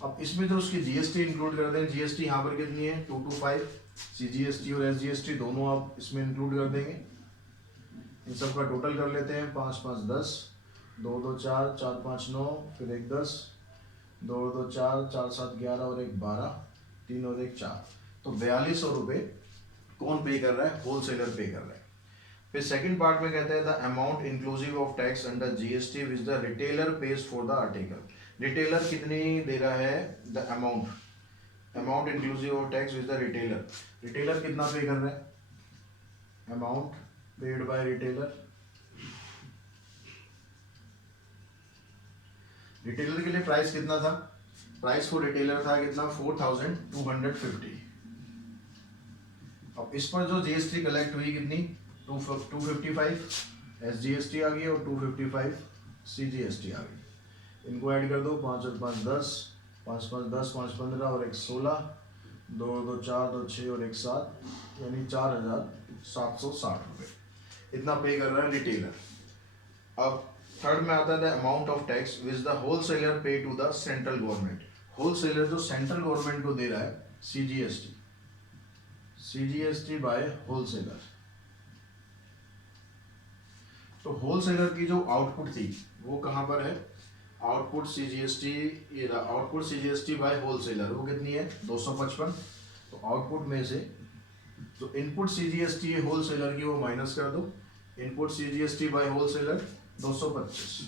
अब इसमें जो उसकी जीएसटी इंक्लूड कर दें, जीएसटी यहाँ पर कितनी है, 225, सीजीएसटी और एसजीएसटी दोनों आप इसमें इंक्लूड कर देंगे। इन सब का टोटल कर लेते हैं, 5 5 10, 2 2 4, 4 5 9, फिर 1 10, 2 और 2 4, 4 7 11 और 1 12, 3 और 1 4, तो 4200 रुपये कौन पे कर रहा है? होलसेलर पे कर रहा है। फिर सेकंड पार्ट में कहते हैं the amount inclusive of tax under GST which the retailer page for the article. Retailer कितनी दे रहा है? The amount inclusive of tax which the retailer कितना पे कर रहा है? अमाउंट पेड बाय रिटेलर के लिए प्राइस कितना था? प्राइस फॉर रिटेलर था कितना? 4250। अब इस पर जो जीएसटी कलेक्ट हुई कितनी? 255 एसजीएसटी आ गई और 255 सीजीएसटी आ गई। इनको ऐड कर दो, 5 और 5 10, 5 5 10, 5 15 और 1 16, 2 2 4, 2 6 और 1 7, यानी 4760 रुपये इतना पे कर रहा है रिटेलर। अब थर्ड में आता है the amount of tax which the wholesaler pay to the central government. Wholesaler जो सेंट्रल गवर्नमेंट को दे रहा है सीजीएसटी बाय होलसेलर। तो होलसेलर की जो आउटपुट थी वो कहां पर है? आउटपुट सीजीएसटी, ये आउटपुट सीजीएसटी बाय होलसेलर वो कितनी है? 255। तो आउटपुट में से जो इनपुट सीजीएसटी है होलसेलर की वो माइनस कर दो। इनपुट सीजीएसटी बाय होलसेलर 225,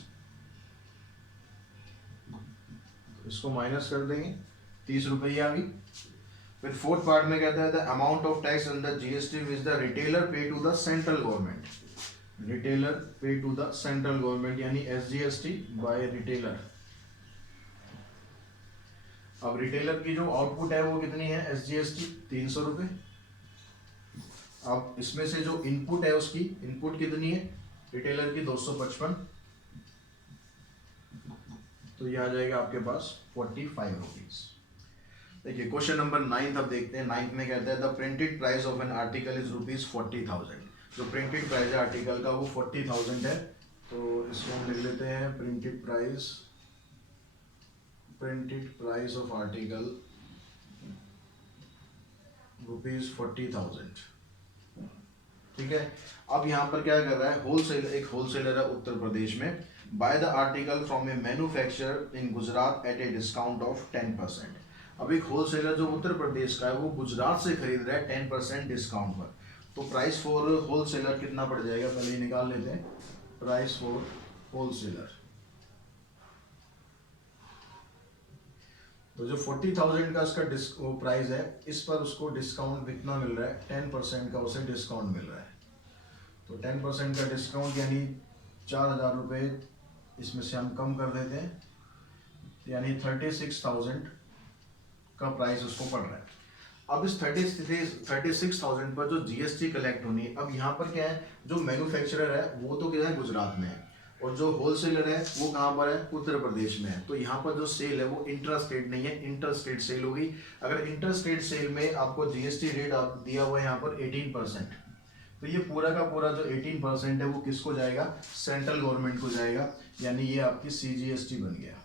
इसको माइनस कर देंगे, 30 रुपये आ गई। फिर फोर्थ पार्ट में कहता है the amount of tax under GST which the retailer pay to the central government. Retailer pay to the central government यानी एसजीएसटी बाय रिटेलर। अब रिटेलर की जो आउटपुट है वो कितनी है? एसजीएसटी 300 रुपये। अब इसमें से जो इनपुट है उसकी इनपुट कितनी है? रिटेलर की 255, तो ये आ जाएगा आपके पास 45 रुपीज। देखिए क्वेश्चन नंबर 9 अब देखते हैं। 9 में कहता है the printed price of an article is ₹40,000। जो प्रिंटेड प्राइस है आर्टिकल का वो 40,000 है। तो इसको हम लिख लेते हैं प्रिंटेड प्राइस ऑफ आर्टिकल ₹40,000। ठीक है। अब यहाँ पर क्या कर रहा है? एक होलसेलर है उत्तर प्रदेश में, buy the article from a manufacturer in Gujarat at a discount of 10%। अब एक होलसेलर जो उत्तर प्रदेश का है वो गुजरात से खरीद रहा है 10% डिस्काउंट पर। तो प्राइस फॉर होलसेलर कितना पड़ जाएगा? पहले ही निकाल लेते हैं। प्राइस फॉर होलसेलर, तो जो 40,000 का उसका प्राइस है, इस पर उसको डिस्काउंट कितना मिल रहा है? 10% का उसे डिस्काउंट मिल रहा है। तो 10% का डिस्काउंट यानी 4,000 रुपये इसमें से हम कम कर देते हैं, यानी 36,000 का प्राइस उसको पड़ रहा है। अब इस 36,000 पर जो जीएसटी कलेक्ट होनी है, अब यहाँ पर क्या है? जो मैन्युफैक्चरर है वो तो क्या है? गुजरात में है, और जो होलसेलर है वो कहाँ पर है? उत्तर प्रदेश में है। तो यहाँ पर जो सेल है वो इंट्रा स्टेट नहीं है, इंटर स्टेट सेल होगी। अगर इंटर स्टेट सेल में आपको जीएसटी रेट दिया हुआ है यहाँ पर 18%, तो ये पूरा का पूरा जो 18% है वो किसको जाएगा? सेंट्रल गवर्नमेंट को जाएगा, यानी ये आपकी सीजीएसटी बन गया।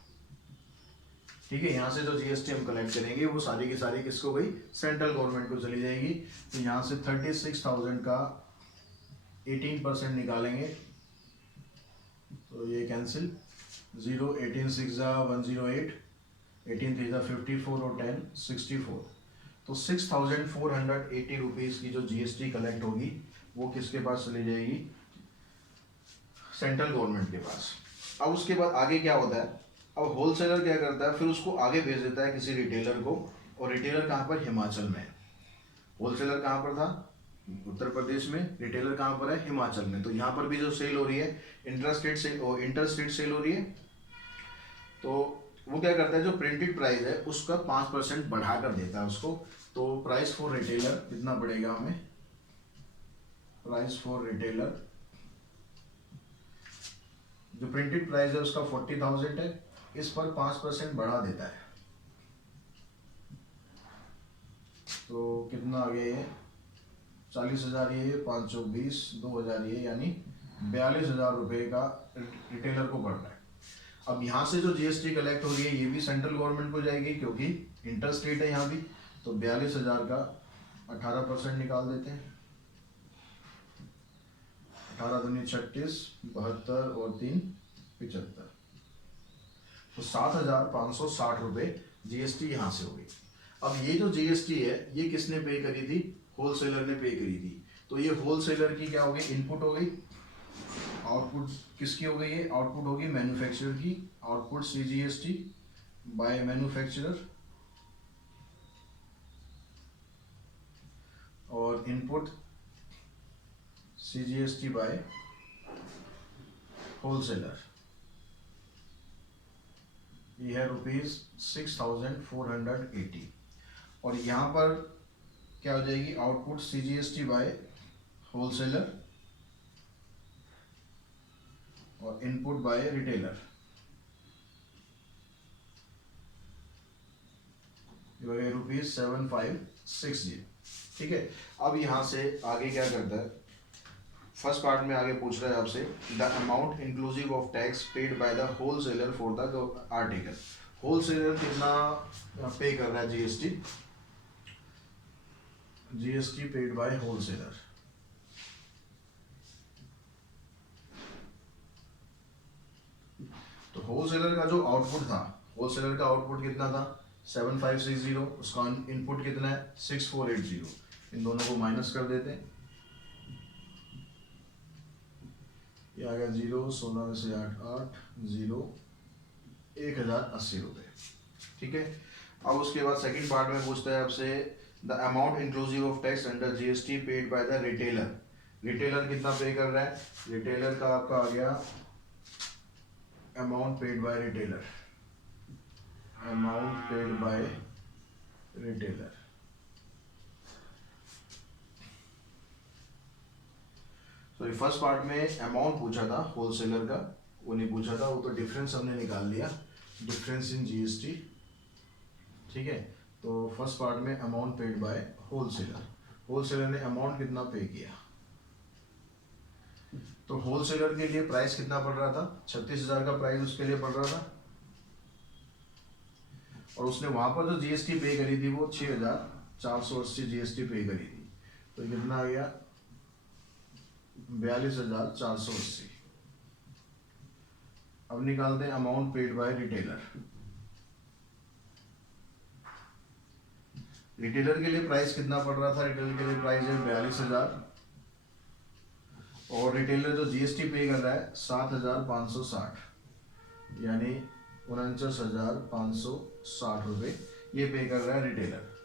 ठीक है। यहाँ से जो जीएसटी हम कलेक्ट करेंगे वो सारी की सारी किसको गई? सेंट्रल गवर्नमेंट को चली जाएगी। तो यहाँ से 36,000 का 18% निकालेंगे तो ये कैंसिल, 0 18 6 108, 18 3 54 और 10 64। तो 6,480 रुपीज़ की जो जीएसटी कलेक्ट होगी वो किसके पास चली जाएगी? सेंट्रल गवर्नमेंट के पास। अब उसके बाद आगे क्या होता है? अब होलसेलर क्या करता है? फिर उसको आगे भेज देता है किसी रिटेलर को, और रिटेलर कहाँ पर? हिमाचल में। होलसेलर कहाँ पर था? उत्तर प्रदेश में। रिटेलर कहाँ पर है? हिमाचल में। तो यहाँ पर भी जो सेल हो रही है इंटर स्टेट सेल हो रही है। तो वो क्या करता है? जो प्रिंटेड प्राइस है उसका 5% बढ़ा कर देता है उसको। तो प्राइस फॉर रिटेलर कितना पड़ेगा हमें? प्राइस फॉर रिटेलर, जो प्रिंटेड प्राइस है उसका 40,000 है, इस पर 5% बढ़ा देता है। तो कितना आ गया ये? 40,000 ये, 520, 2,000 ये, यानी 42,000 रुपये का रिटेलर को पड़ रहा है। अब यहाँ से जो जीएसटी कलेक्ट हो रही है ये भी सेंट्रल गवर्नमेंट को जाएगी क्योंकि इंटर स्टेट है यहाँ भी। तो 42,000 का 18% निकाल देते हैं। 18 दूनी 36, 72 और 3 75। तो 7,560 रुपये जीएसटी यहाँ से हो गई। अब ये जो जीएसटी है ये किसने पे करी थी? होलसेलर ने पे करी थी। तो ये होलसेलर की क्या हो गई? इनपुट हो गई। आउटपुट किसकी हो गई? ये आउटपुट होगी मैन्युफैक्चरर की। आउटपुट सीजीएसटी बाय मैन्युफैक्चरर और इनपुट सीजीएसटी बाय होलसेलर। ये है ₹6,480। और यहाँ पर क्या हो जाएगी? आउटपुट सीजीएसटी बाय होलसेलर और इनपुट बाय रिटेलर। ये ₹7,560। ठीक है। अब यहाँ से आगे क्या करता है? फर्स्ट पार्ट में आगे पूछ रहा है आपसे the amount inclusive of tax paid by the wholesaler for the article. Wholesaler कितना पे कर रहा है GST? GST paid by wholesaler. तो होलसेलर का जो आउटपुट था, होलसेलर का आउटपुट कितना था? 7,560। उसका इनपुट कितना है? 6,480। इन दोनों को माइनस कर देते हैं। ये आ गया 0, 16 में से 8, 8, 0, 1,080 रुपये। ठीक है। अब उसके बाद सेकंड पार्ट में पूछता है आपसे the amount inclusive of tax under GST paid by the retailer. Retailer कितना पे कर रहा है? रिटेलर का आपका आ गया amount paid by retailer. Amount paid by retailer. तो फर्स्ट पार्ट में अमाउंट पूछा था होलसेलर का, वो नहीं पूछा था, वो तो डिफरेंस हमने निकाल लिया, डिफरेंस इन जीएसटी। ठीक है। तो फर्स्ट पार्ट में amount paid by wholesaler. Wholesaler ने अमाउंट कितना पे किया? तो होलसेलर के लिए प्राइस कितना पड़ रहा था? 36,000 का प्राइस उसके लिए पड़ रहा था। और उसने वहां पर जो जीएसटी पे करी थी वो 6,480 जीएसटी पे करी थी। तो कितना आ गया? 42,480। अब निकालते हैं amount paid by retailer. Retailer के लिए प्राइस कितना पड़ रहा था? रिटेलर के लिए प्राइस है 42,000 और रिटेलर जो जीएसटी पे कर रहा है 7,560, यानी 49,560 रुपये ये पे कर रहा है रिटेलर।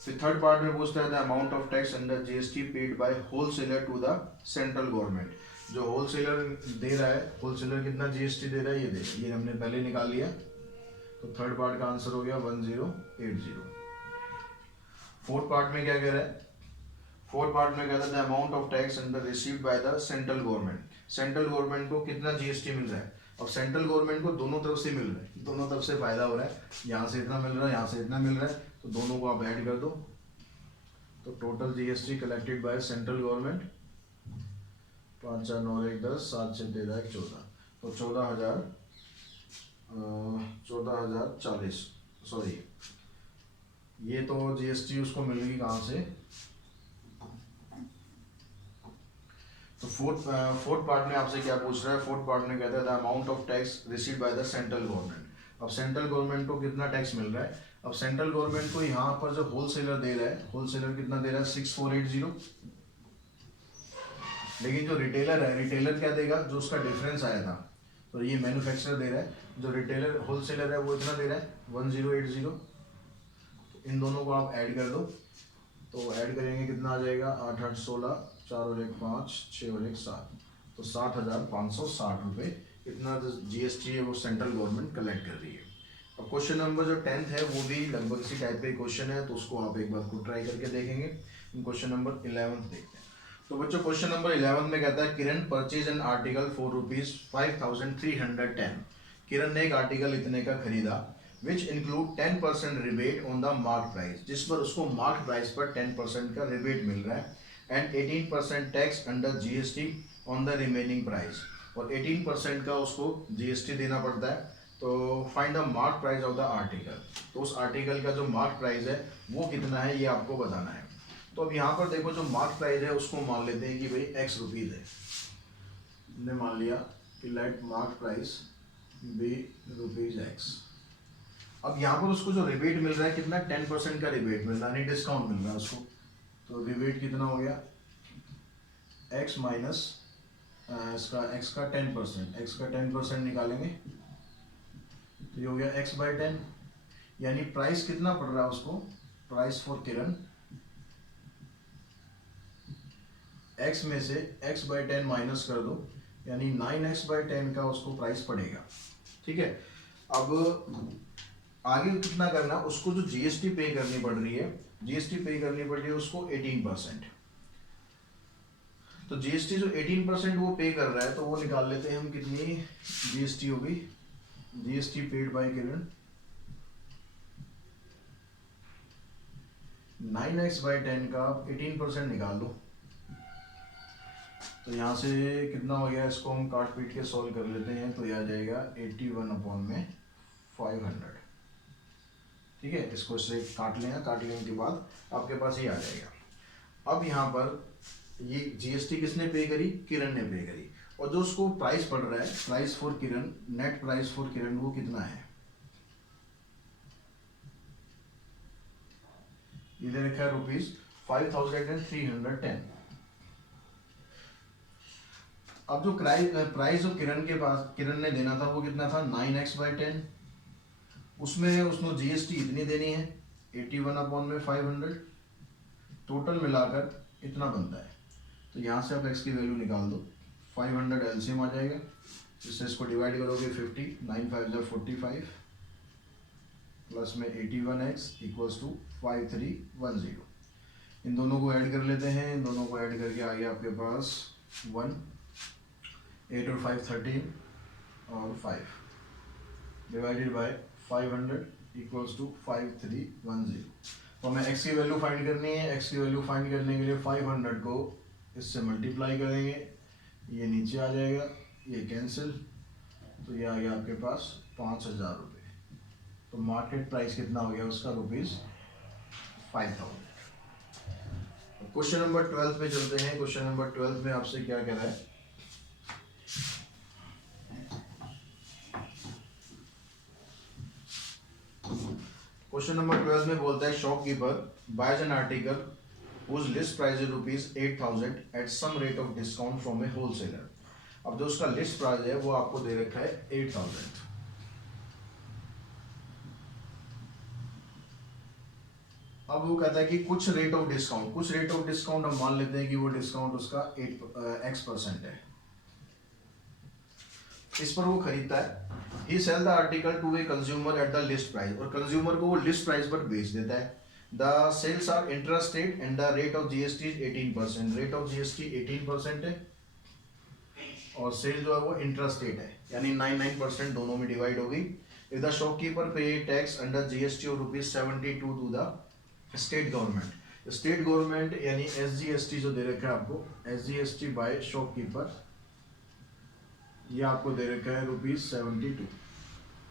फिर थर्ड पार्ट में पूछता है the amount of tax under GST paid by wholesaler to the central government. जो होलसेलर दे रहा है, होलसेलर कितना जीएसटी दे रहा है? ये हमने पहले निकाल लिया। तो थर्ड पार्ट का आंसर हो गया 1080। फोर्थ पार्ट में क्या कह रहा है? फोर्थ पार्ट में कहता है the amount of tax under received by the central government. Central government को कितना जीएसटी मिल रहा है? अब सेंट्रल गवर्नमेंट को दोनों तरफ से मिल रहा है, दोनों तरफ से फायदा हो रहा है। यहाँ से इतना मिल रहा है, यहाँ से इतना मिल रहा है, तो दोनों को आप ऐड कर दो। तो total GST collected by central government 5, 4, 9, 1, 10, 7, 6, 13, 1, 14। तो 14,040। सॉरी, ये तो जीएसटी उसको मिल गई कहाँ से? तो फोर्थ पार्ट में आपसे क्या पूछ रहा है? फोर्थ पार्ट में कहता है the amount of tax received by the central government. अब सेंट्रल गवर्नमेंट को कितना टैक्स मिल रहा है? अब सेंट्रल गवर्नमेंट को यहाँ पर जो होलसेलर दे रहा है, होलसेलर कितना दे रहा है? 6,480। लेकिन जो रिटेलर है, रिटेलर क्या देगा? जो उसका डिफरेंस आया था। तो ये मैन्युफैक्चरर दे रहा है, जो रिटेलर होलसेलर है वो इतना दे रहा है 1080। तो इन दोनों को आप ऐड कर दो। तो ऐड करेंगे कितना आ जाएगा? 8, 8, 16, 4 और 1 5, 6 और 1 7। तो 7,560 रुपये इतना जीएसटी है वो सेंट्रल गवर्नमेंट कलेक्ट कर रही है। अब क्वेश्चन नंबर जो 10th है वो भी लगभग इसी टाइप का क्वेश्चन है, तो उसको आप एक बार खुद ट्राई करके देखेंगे। क्वेश्चन नंबर 11 देखते हैं। तो बच्चों क्वेश्चन नंबर 11 में कहता है किरण परचेज एन आर्टिकल फॉर ₹5,310। किरण ने एक आर्टिकल इतने का खरीदा which include 10% rebate on the mark price, जिस पर उसको मार्क प्राइस पर 10% का रिबेट मिल रहा है, and 18% tax under GST on the remaining price, और 18% का उसको जीएसटी देना पड़ता है। तो find the mark price of the article. तो उस आर्टिकल का जो मार्क प्राइस है वो कितना है ये आपको बताना है। तो अब यहाँ पर देखो जो मार्क प्राइस है उसको मान लेते हैं कि भाई X रुपीज़ है। हमने मान लिया कि let mark price be rupees x. अब यहाँ पर उसको जो रिबेट मिल रहा है कितना, 10% का रिबेट मिल रहा है, यानी डिस्काउंट मिल रहा है उसको। तो रिबेट कितना हो गया, एक्स माइनस इसका एक्स का 10%, एक्स का 10% निकालेंगे तो ये हो गया एक्स बाई 10, यानी प्राइस कितना पड़ रहा है उसको, प्राइस फॉर किरण एक्स में से एक्स बाई 10 माइनस कर दो, यानी 9x बाई 10 का उसको प्राइस पड़ेगा। ठीक है, अब आगे कितना करना, उसको जो जीएसटी पे करनी पड़ रही है, जीएसटी पे करनी पड़ रही है उसको 18%। तो जीएसटी जो 18% वो पे कर रहा है, तो वो निकाल लेते हैं हम, कितनी जीएसटी होगी, GST paid bye Kiran 9x by 10 का 18% निकाल लो। तो यहाँ से कितना हो गया, इसको हम काट पीट के सॉल्व कर लेते हैं, तो यह आ जाएगा 81 अपॉन में 500। ठीक है, इसको इससे काट लेंगे, काट लेने के बाद आपके पास ये आ जाएगा। अब यहाँ पर ये जीएसटी किसने पे करी, किरण ने पे करी, और जो उसको प्राइस पड़ रहा है, price for Kiran, net price for Kiran वो कितना है, ये दे रखा है ₹5310। अब जो प्राइस जो किरण के पास, किरण ने देना था वो कितना था, 9x बाई 10, उसमें उसने जीएसटी इतनी देनी है 81 अपॉन में 500, टोटल मिलाकर इतना बनता है। तो यहाँ से आप x की वैल्यू निकाल दो, 500 एलसीएम आ जाएगा, जिससे इसको डिवाइड करोगे 50, 9 5 जा 45 प्लस में 81x इक्वल्स टू 5310। इन दोनों को ऐड कर लेते हैं, इन दोनों को ऐड करके आ गया आपके पास 1, 8 और 5 13 और 5 डिवाइडेड बाय 500 इक्वल्स टू 5310। तो हमें x की वैल्यू फाइंड करनी है, x की वैल्यू फाइंड करने के लिए 500 को इससे मल्टीप्लाई करेंगे, ये नीचे आ जाएगा, ये कैंसिल, तो ये आ गया आपके पास 5000 रुपये। तो मार्केट प्राइस कितना हो गया उसका, ₹5000। क्वेश्चन नंबर 12 पे चलते हैं। क्वेश्चन नंबर 12 में आपसे क्या कह रहा है, क्वेश्चन नंबर 12 में बोलता है shopkeeper boys an article whose list price is ₹8,000 at some rate of discount from a wholesaler। अब जो उसका लिस्ट प्राइस है वो आपको दे रखा है 8,000। अब वो कहता है कि कुछ रेट ऑफ डिस्काउंट, कुछ रेट ऑफ डिस्काउंट हम मान लेते हैं कि वो डिस्काउंट उसका 8x% है, इस पर वो खरीदता है। He sell the article to a consumer at the list price, और कंज्यूमर को वो लिस्ट प्राइस पर बेच देता है। The sales are intrastate and the rate of GST 18%, rate of GST 18% है, और सेल जो है वो इंट्रास्टेट है, यानी 99% दोनों में डिवाइड होगी। If the shopkeeper pay tax under GST of ₹72 to the state government, state government यानी एसजीएसटी जो दे रखा है आपको, एसजीएसटी बाय शॉपकीपर, ये आपको दे रखा है ₹72।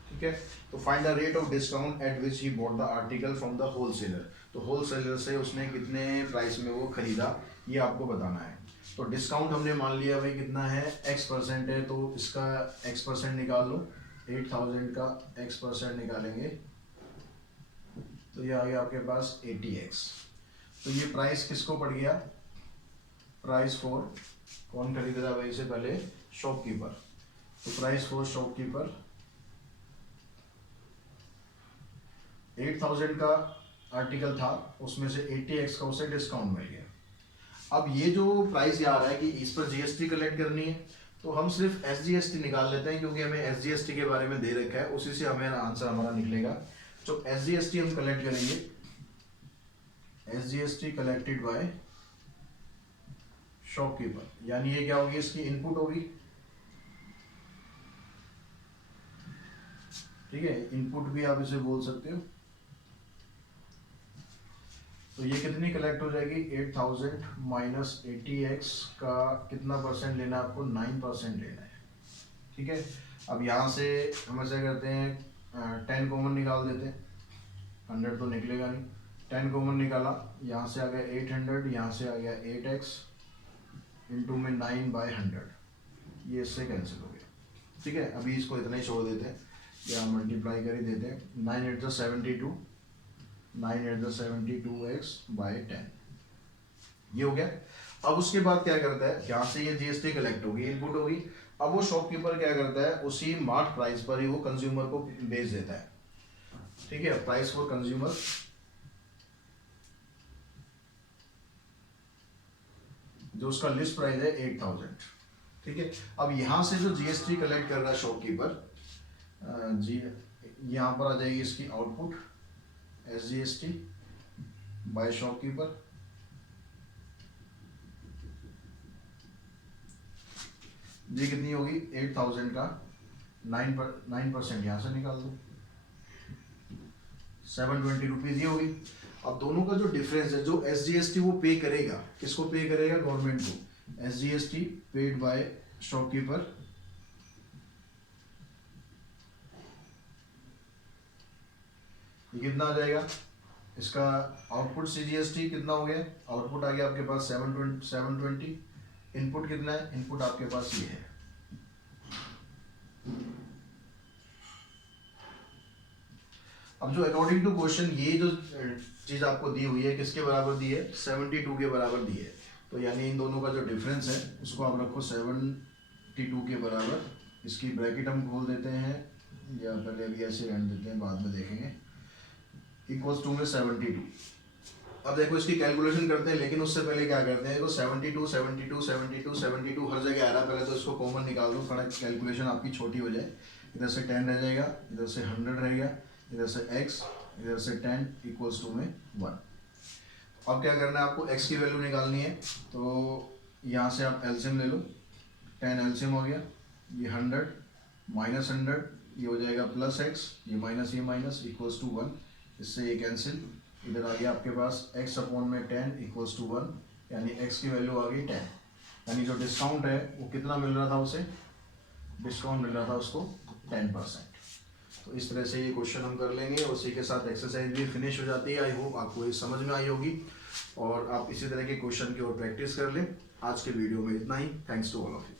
ठीक है, तो find the rate of discount at which he bought the article from the wholesaler, तो होलसेलर से उसने कितने प्राइस में वो खरीदा ये आपको बताना है। तो डिस्काउंट हमने मान लिया भाई कितना है, x% है, तो इसका x% निकाल लो, 8,000 का x% निकालेंगे तो ये आ गया आपके पास 80x। तो ये प्राइस किसको पड़ गया, प्राइस फॉर, कौन खरीद रहा है भाई से पहले, शॉपकीपर, तो प्राइस फॉर शॉपकीपर 8,000 का आर्टिकल था, उसमें से 80x का उसे डिस्काउंट मिल गया। अब ये जो प्राइस आ रहा है कि इस पर जीएसटी कलेक्ट करनी है, तो हम सिर्फ एसजीएसटी निकाल लेते हैं, क्योंकि हमें एसजीएसटी के बारे में दे रखा है, उसी से हमें आंसर हमारा निकलेगा। तो एसजीएसटी हम कलेक्ट करेंगे, एसजीएसटी कलेक्टेड बाय शॉपकीपर, यानी ये क्या होगी, इसकी इनपुट होगी। ठीक है, इनपुट भी आप इसे बोल सकते हो। तो ये कितनी कलेक्ट हो जाएगी, 8,000 माइनस 80x का कितना परसेंट लेना है आपको, 9% लेना है। ठीक है, अब यहाँ से हम ऐसा करते हैं 10 कॉमन निकाल देते हैं, 100 तो निकलेगा नहीं, 10 कॉमन निकाला, यहाँ से आ गया 800, यहाँ से आ गया 8x इंटू में 9/100, ये इससे कैंसिल हो गया। ठीक है, अभी इसको इतना ही छोड़ देते हैं, या मल्टीप्लाई कर ही देते हैं। 9 8 द 72, 9 8 द 72x बाई 10, ये हो गया। अब उसके बाद क्या करता है, यहाँ से ये जीएसटी कलेक्ट होगी, इनपुट होगी। अब वो शॉपकीपर क्या करता है, उसी मार्क प्राइस पर ही वो कंज्यूमर को बेच देता है। ठीक है, प्राइस फॉर कंज्यूमर, जो उसका लिस्ट प्राइस है 8000। ठीक है, अब यहां से जो जीएसटी कलेक्ट कर रहा है शॉपकीपर, जी यहाँ पर आ जाएगी इसकी आउटपुट एसजीएसटी बाय शॉपकीपर। जी कितनी होगी, 8000 का 9% यहाँ से निकाल दो, 720 रुपीज ये होगी। अब दोनों का जो डिफरेंस है, जो एसजीएसटी वो पे करेगा, किसको पे करेगा, गवर्नमेंट को। एसजीएसटी पेड बाय शॉपकीपर, ये कितना आ जाएगा, इसका आउटपुट सीजीएसटी कितना हो गया, आउटपुट आ गया आपके पास 720। इनपुट कितना है, इनपुट आपके पास ये है। अब जो अकॉर्डिंग टू क्वेश्चन ये जो चीज आपको दी हुई है, किसके बराबर दी है, 72 के बराबर दी है। तो यानी इन दोनों का जो डिफरेंस है उसको आप रखो 72 के बराबर। इसकी ब्रैकेट हम खोल देते हैं, या पहले अभी ऐसे रहने देते हैं, बाद में देखेंगे। इक्वल्स टू में 72। अब देखो इसकी कैलकुलेशन करते हैं, लेकिन उससे पहले क्या करते हैं, देखो 72 72 72 72 हर जगह आ रहा है। पहले तो इसको कॉमन निकाल दो, थोड़ा कैलकुलेशन आपकी छोटी हो जाए। इधर से 10 रह जाएगा, इधर से 100 रहेगा, इधर से x, इधर से 10 इक्वल्स टू में 1। अब क्या करना है, आपको x की वैल्यू निकालनी है। तो यहाँ से आप एलसीएम ले लो, 10 एलसीएम हो गया, ये 100 माइनस 100, ये हो जाएगा प्लस x, ये माइनस इक्वल्स टू 1। इससे ये कैंसिल, इधर आ गया आपके पास x अपॉन में 10 इक्वल्स टू 1, यानी x की वैल्यू आ गई 10। यानी जो डिस्काउंट है वो कितना मिल रहा था उसे, डिस्काउंट मिल रहा था उसको 10%। तो इस तरह से ये क्वेश्चन हम कर लेंगे, और उसी के साथ एक्सरसाइज भी फिनिश हो जाती है। आई होप आपको ये समझ में आई होगी, और आप इसी तरह के क्वेश्चन की और प्रैक्टिस कर लें। आज के वीडियो में इतना ही। Thanks to all of you.